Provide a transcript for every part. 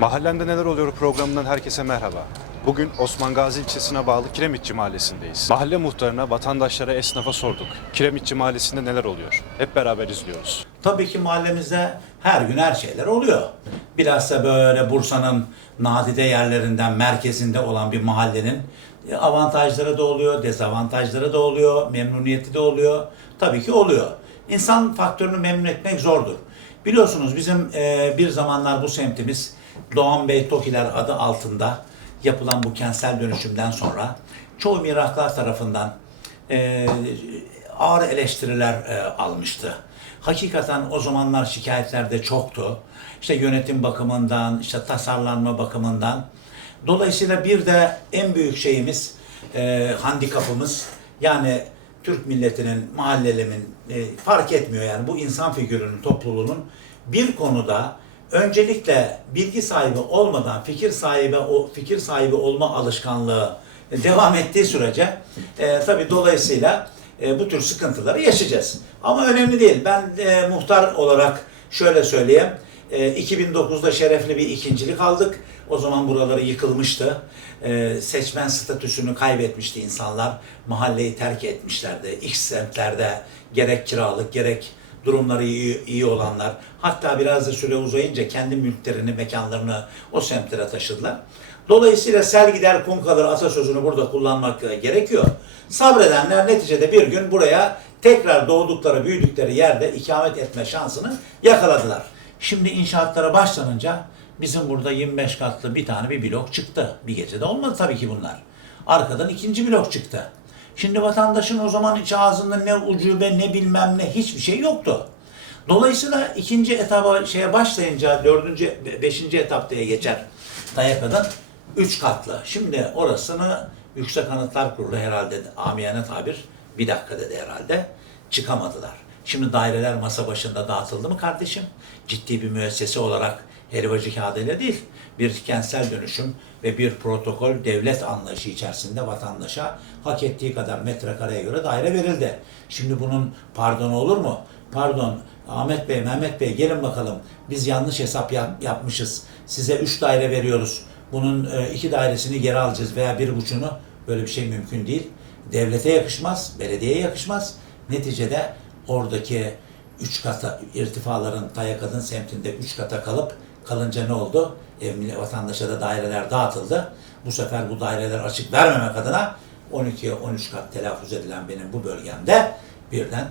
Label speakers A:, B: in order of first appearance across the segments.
A: Mahallende Neler Oluyor programından herkese merhaba. Bugün Osman Gazi ilçesine bağlı Kiremitçi Mahallesi'ndeyiz. Mahalle muhtarına, vatandaşlara, esnafa sorduk. Kiremitçi Mahallesi'nde neler oluyor? Hep beraber izliyoruz.
B: Tabii ki mahallemizde her gün her şeyler oluyor. Bilhassa böyle Bursa'nın nadide yerlerinden, merkezinde olan bir mahallenin e, avantajları da oluyor, dezavantajları da oluyor, memnuniyeti de oluyor. Tabii ki oluyor. İnsan faktörünü memnun etmek zordur. Biliyorsunuz bizim e, bir zamanlar bu semtimiz Doğan Bey Tokiler adı altında yapılan bu kentsel dönüşümden sonra çoğu miraklar tarafından e, ağır eleştiriler e, almıştı. Hakikaten o zamanlar şikayetler de çoktu. İşte yönetim bakımından, işte tasarlanma bakımından. Dolayısıyla bir de en büyük şeyimiz, e, handikapımız yani Türk milletinin, mahallelimin e, fark etmiyor yani bu insan figürünün, topluluğunun bir konuda öncelikle bilgi sahibi olmadan fikir sahibi o fikir sahibi olma alışkanlığı devam ettiği sürece e, tabii dolayısıyla e, bu tür sıkıntıları yaşayacağız. Ama önemli değil. Ben e, muhtar olarak şöyle söyleyeyim. E, 2009'da şerefli bir ikincilik aldık. O zaman buraları yıkılmıştı. E, seçmen statüsünü kaybetmişti insanlar. Mahalleyi terk etmişlerdi. X semtlerde gerek kiralık gerek durumları iyi, iyi olanlar. Hatta biraz da süre uzayınca kendi mülklerini, mekanlarını o semtlere taşıdılar. Dolayısıyla sel gider kum kalır atasözünü burada kullanmak gerekiyor. Sabredenler neticede bir gün buraya tekrar doğdukları, büyüdükleri yerde ikamet etme şansını yakaladılar. Şimdi inşaatlara başlanınca bizim burada 25 katlı bir tane bir blok çıktı. Bir gecede olmadı tabii ki bunlar. Arkadan ikinci blok çıktı. Şimdi vatandaşın o zaman iç ağzında ne ucube ne bilmem ne hiçbir şey yoktu. Dolayısıyla ikinci etaba şeye başlayınca dördüncü, be- beşinci etaptaya geçer Dayaka'dan üç katlı. Şimdi orasını Yüksek Anıtlar Kurulu herhalde amiyane tabir bir dakika dedi herhalde çıkamadılar. Şimdi daireler masa başında dağıtıldı mı kardeşim? Ciddi bir müessese olarak helvacı kağıdıyla değil, bir kentsel dönüşüm ve bir protokol devlet anlayışı içerisinde vatandaşa hak ettiği kadar metrekareye göre daire verildi. Şimdi bunun pardon olur mu? Pardon Ahmet Bey, Mehmet Bey gelin bakalım. Biz yanlış hesap yap- yapmışız. Size üç daire veriyoruz. Bunun e, iki dairesini geri alacağız veya bir buçuğunu. Böyle bir şey mümkün değil. Devlete yakışmaz, belediyeye yakışmaz. Neticede oradaki üç kata irtifaların Tayakadın semtinde üç kata kalıp kalınca ne oldu? Ev, vatandaşa da daireler dağıtıldı. Bu sefer bu daireler açık vermemek adına 12'ye 13 kat telaffuz edilen benim bu bölgemde birden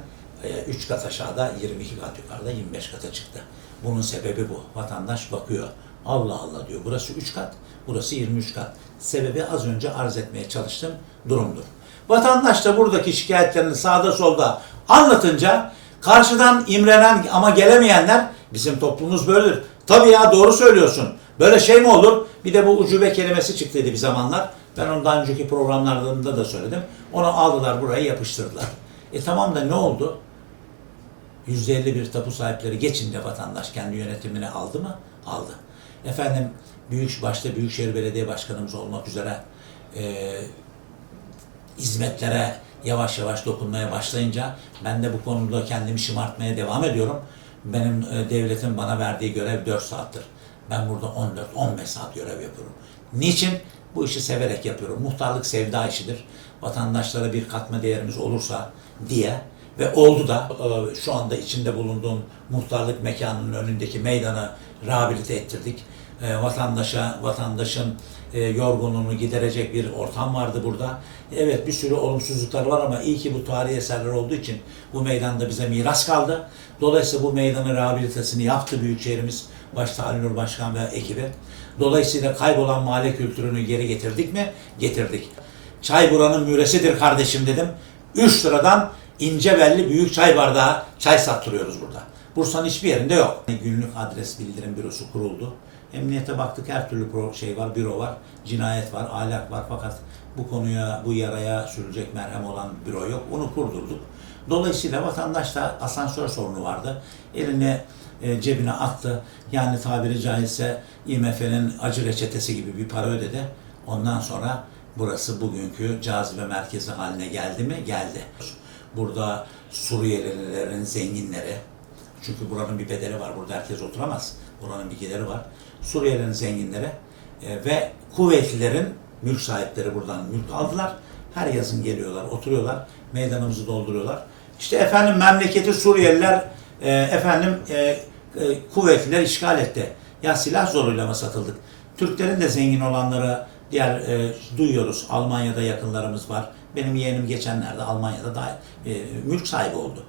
B: 3 kat aşağıda 22 kat yukarıda 25 kata çıktı. Bunun sebebi bu. Vatandaş bakıyor. Allah Allah diyor. Burası 3 kat, burası 23 kat. Sebebi az önce arz etmeye çalıştığım durumdur. Vatandaş da buradaki şikayetlerini sağda solda anlatınca karşıdan imrenen ama gelemeyenler bizim toplumumuz böyledir. Tabii ya doğru söylüyorsun. Böyle şey mi olur? Bir de bu ucube kelimesi çıktıydı bir zamanlar. Ben onu daha önceki programlarında da söyledim. Onu aldılar buraya yapıştırdılar. E tamam da ne oldu? %51 tapu sahipleri geçince vatandaş kendi yönetimine aldı mı? Aldı. Efendim büyük başta Büyükşehir Belediye Başkanımız olmak üzere e, hizmetlere yavaş yavaş dokunmaya başlayınca ben de bu konuda kendimi şımartmaya devam ediyorum. Benim e, devletin bana verdiği görev 4 saattir. Ben burada 14-15 saat görev yapıyorum. Niçin? Bu işi severek yapıyorum. Muhtarlık sevda işidir. Vatandaşlara bir katma değerimiz olursa diye ve oldu da e, şu anda içinde bulunduğum muhtarlık mekanının önündeki meydanı rehabilite ettirdik. E, Vatandaşa, vatandaşın e, yorgunluğunu giderecek bir ortam vardı burada. Evet bir sürü olumsuzluklar var ama iyi ki bu tarihi eserler olduğu için bu meydanda bize miras kaldı. Dolayısıyla bu meydanın rehabilitesini yaptı Büyükşehirimiz başta Ali Nur Başkan ve ekibi. Dolayısıyla kaybolan mahalle kültürünü geri getirdik mi? Getirdik. Çay buranın müresidir kardeşim dedim. 3 liradan ince belli büyük çay bardağı çay sattırıyoruz burada. Bursa'nın hiçbir yerinde yok. Günlük adres bildirim bürosu kuruldu. Emniyete baktık her türlü pro- şey var, büro var, cinayet var, ahlak var fakat bu konuya, bu yaraya sürülecek merhem olan büro yok. Onu kurdurduk. Dolayısıyla vatandaşta asansör sorunu vardı. Elini e, cebine attı. Yani tabiri caizse IMF'nin acı reçetesi gibi bir para ödedi. Ondan sonra burası bugünkü cazibe merkezi haline geldi mi? Geldi. Burada Suriyelilerin zenginleri, çünkü buranın bir bedeli var. Burada herkes oturamaz. Buranın bir gideri var. Suriyelilerin zenginleri e, ve kuvvetlilerin mülk sahipleri buradan mülk aldılar. Her yazın geliyorlar, oturuyorlar, meydanımızı dolduruyorlar. İşte efendim memleketi Suriyeliler, e, efendim e, e, kuvvetliler işgal etti. Ya silah zoruyla mı satıldık? Türklerin de zengin olanları diğer e, duyuyoruz. Almanya'da yakınlarımız var. Benim yeğenim geçenlerde Almanya'da da e, mülk sahibi oldu.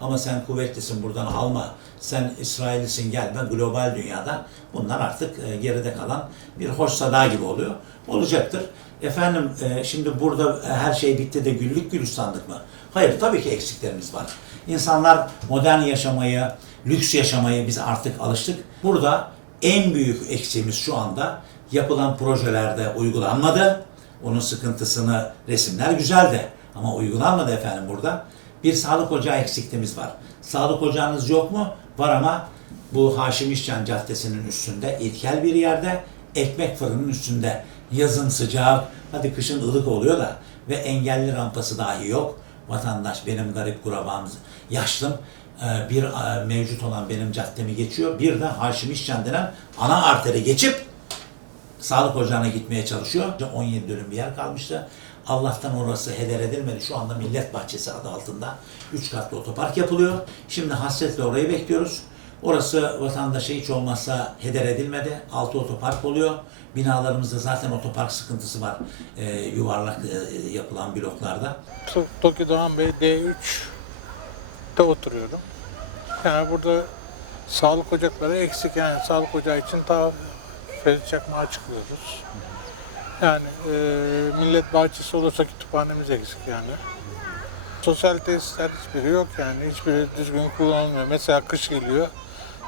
B: Ama sen kuvvetlisin buradan alma. Sen İsraillisin gelme global dünyada. Bunlar artık e, geride kalan bir hoş sada gibi oluyor. Olacaktır. Efendim e, şimdi burada e, her şey bitti de güllük gülistanlık mı? Hayır tabii ki eksiklerimiz var. İnsanlar modern yaşamayı, lüks yaşamayı biz artık alıştık. Burada en büyük eksiğimiz şu anda yapılan projelerde uygulanmadı. Onun sıkıntısını resimler güzeldi ama uygulanmadı efendim burada. Bir sağlık ocağı eksikliğimiz var. Sağlık ocağınız yok mu? Var ama bu Haşim İşcan Caddesi'nin üstünde, ilkel bir yerde, ekmek fırının üstünde. Yazın sıcak, hadi kışın ılık oluyor da ve engelli rampası dahi yok. Vatandaş benim garip kurabam, yaşlım e, bir e, mevcut olan benim caddemi geçiyor. Bir de Haşim İşcan denen ana arteri geçip sağlık ocağına gitmeye çalışıyor. 17 dönüm bir yer kalmıştı. Allah'tan orası heder edilmedi. Şu anda Millet Bahçesi adı altında 3 katlı otopark yapılıyor. Şimdi hasretle orayı bekliyoruz. Orası vatandaşa hiç olmazsa heder edilmedi. Altı otopark oluyor. Binalarımızda zaten otopark sıkıntısı var. Ee, yuvarlak e, yapılan bloklarda.
C: To- Toki Doğan Bey D3'te oturuyorum. Yani burada sağlık ocakları eksik yani sağlık ocağı için ta Ferit Çakmak'a çıkıyoruz. Yani e, millet bahçesi olursa kütüphanemiz eksik yani. Sosyal tesisler hiçbiri yok yani. Hiçbiri düzgün kullanılmıyor. Mesela kış geliyor.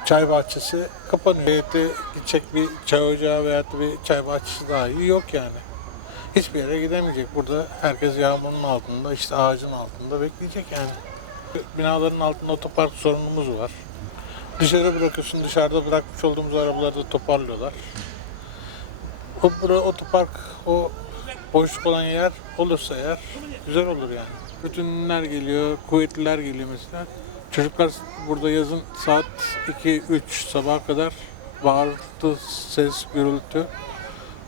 C: Çay bahçesi kapanıyor. Heyete gidecek bir çay ocağı veya bir çay bahçesi dahi yok yani. Hiçbir yere gidemeyecek. Burada herkes yağmurun altında, işte ağacın altında bekleyecek yani. Binaların altında otopark sorunumuz var. Dışarı bırakıyorsun, dışarıda bırakmış olduğumuz arabaları da toparlıyorlar. O otopark, o boşluk olan yer olursa eğer güzel olur yani. Bütünler geliyor, kuvvetliler geliyor mesela. Çocuklar burada yazın saat 2-3 sabaha kadar bağırtı, ses, gürültü.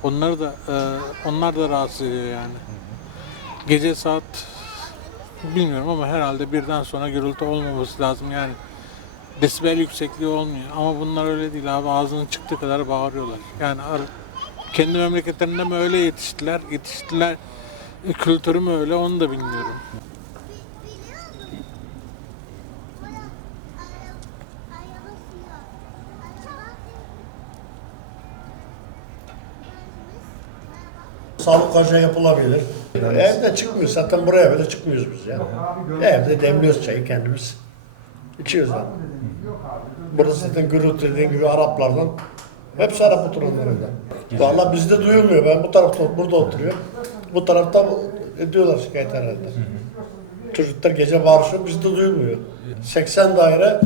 C: Onları da e, onlar da rahatsız ediyor yani. Gece saat bilmiyorum ama herhalde birden sonra gürültü olmaması lazım yani. Desibel yüksekliği olmuyor ama bunlar öyle değil abi ağzının çıktığı kadar bağırıyorlar. Yani kendi memleketlerinde mi öyle yetiştiler, yetiştiler e, kültürü mü öyle onu da bilmiyorum.
D: Sağlık ocağı yapılabilir. Evde çıkmıyoruz. Zaten buraya bile çıkmıyoruz biz ya. Evde demliyoruz çayı kendimiz. İçiyoruz lan. Burada zaten gürültü dediğin gibi Araplardan. Hepsi Arap oturanlar Valla bizde duyulmuyor. Ben bu tarafta burada oturuyorum. Bu tarafta ediyorlar şikayet herhalde. Çocuklar gece bağırışıyor, bizde duyulmuyor. 80 daire,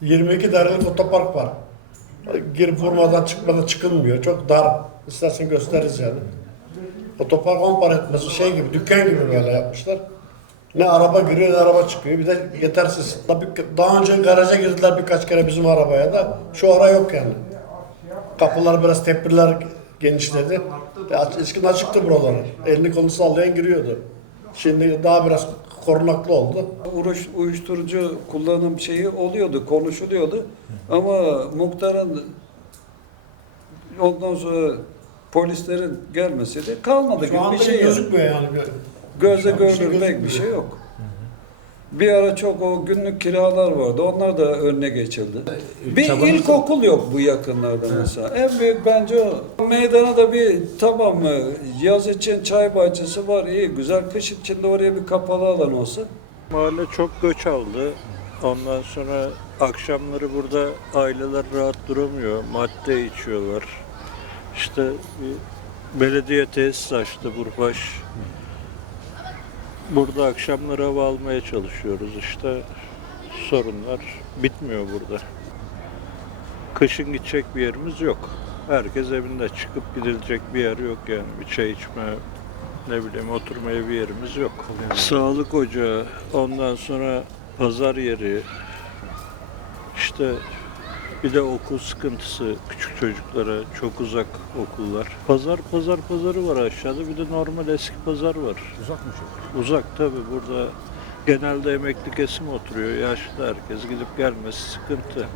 D: 22 dairelik otopark var. Girip vurmadan çıkmadan çıkılmıyor. Çok dar. İstersen gösteririz yani. Otopark 10 para etmez. Şey gibi, dükkan gibi böyle yapmışlar. Ne araba giriyor ne araba çıkıyor. Bir de yetersiz. Tabii ki daha önce garaja girdiler birkaç kere bizim arabaya da. Şu ara yok yani. Kapılar biraz tepkiler genişledi. Aç- Eskiden açıktı buraları. Elini kolunu sallayan giriyordu. Şimdi daha biraz korunaklı oldu.
E: Uruş, uyuşturucu kullanım şeyi oluyordu, konuşuluyordu. Ama muhtarın ondan sonra polislerin gelmesi de kalmadı
D: Şu
E: gibi
D: anda
E: bir şey. yok.
D: gözükmüyor yani.
E: Gözle
D: şey
E: görülür pek bir şey yok. Bir ara çok o günlük kiralar vardı. Onlar da önüne geçildi. Bir ilkokul yok bu yakınlarda mesela. En büyük bence o. Meydana da bir tamam mı yaz için çay bahçesi var iyi güzel. Kış için de oraya bir kapalı alan olsa
F: Mahalle çok göç aldı. Ondan sonra akşamları burada aileler rahat duramıyor. Madde içiyorlar. İşte bir belediye tesis açtı Burbaş. Burada akşamları hava almaya çalışıyoruz. İşte sorunlar bitmiyor burada. Kışın gidecek bir yerimiz yok. Herkes evinde çıkıp gidilecek bir yer yok yani. Bir çay içme, ne bileyim oturmaya bir yerimiz yok. Sağlık ocağı, ondan sonra pazar yeri, işte Bir de okul sıkıntısı küçük çocuklara çok uzak okullar. Pazar pazar pazarı var aşağıda bir de normal eski pazar var.
A: Uzak mı çok?
F: Uzak tabi burada genelde emekli kesim oturuyor. Yaşlı herkes gidip gelmesi sıkıntı.